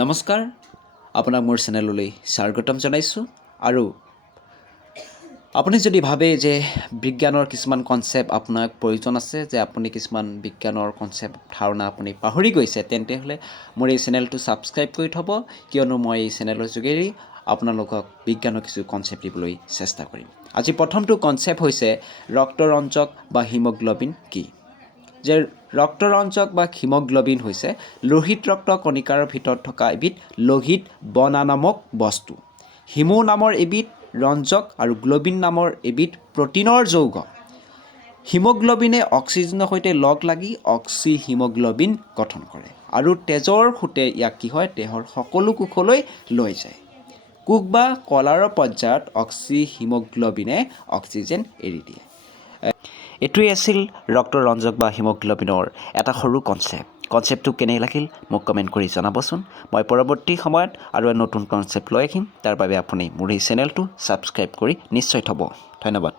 নমস্কাৰ, আপোনাক মোৰ চেনেললৈ স্বাগতম জনাইছোঁ। আৰু আপুনি যদি ভাবে যে বিজ্ঞানৰ কিছুমান কনচেপ্ট আপোনাক প্ৰয়োজন আছে, যে আপুনি কিছুমান বিজ্ঞানৰ কনচেপ্ট ধাৰণা আপুনি পাহৰি গৈছে, তেন্তে হ'লে মোৰ এই চেনেলটো ছাবস্ক্ৰাইব কৰি থ'ব, কিয়নো মই এই চেনেলৰ যোগেদি আপোনালোকক বিজ্ঞানৰ কিছু কনচেপ্ট দিবলৈ চেষ্টা কৰিম। আজি প্ৰথমটো কনচেপ্ট হৈছে ৰক্তৰঞ্জক বা হিমোগ্ল'বিন কি? যে ৰক্তৰঞ্জক বা হিমোগ্ল'বিন হৈছে লোহিত ৰক্ত কণিকাৰ ভিতৰত থকা এবিধ লোহিত বনা নামক বস্তু। হিমো নামৰ এবিধ ৰঞ্জক আৰু গ্ল'বিন নামৰ এবিধ প্ৰ'টিনৰ যৌগ। হিমোগ্ল'বিনে অক্সিজেনৰ সৈতে লগ লাগি অক্সিহিমোগ্ল'বিন গঠন কৰে আৰু তেজৰ সৈতে ইয়াক কি হয়, দেহৰ সকলো কোষলৈ লৈ যায়। কোষ বা কলাৰৰ পৰ্যায়ত অক্সিহিমোগ্ল'বিনে অক্সিজেন এৰি দিয়ে। এইটোৱেই আছিল ৰক্তৰঞ্জক বা হিমোগ্ল'বিনৰ এটা সৰু কনচেপ্টটো কেনে লাগিল মোক কমেণ্ট কৰি জনাবচোন। মই পৰৱৰ্তী সময়ত আৰু নতুন কনচেপ্ট লৈ আহিম। তাৰ বাবে আপুনি মোৰ এই চেনেলটো ছাবস্ক্ৰাইব কৰি নিশ্চয় থ'ব। ধন্যবাদ।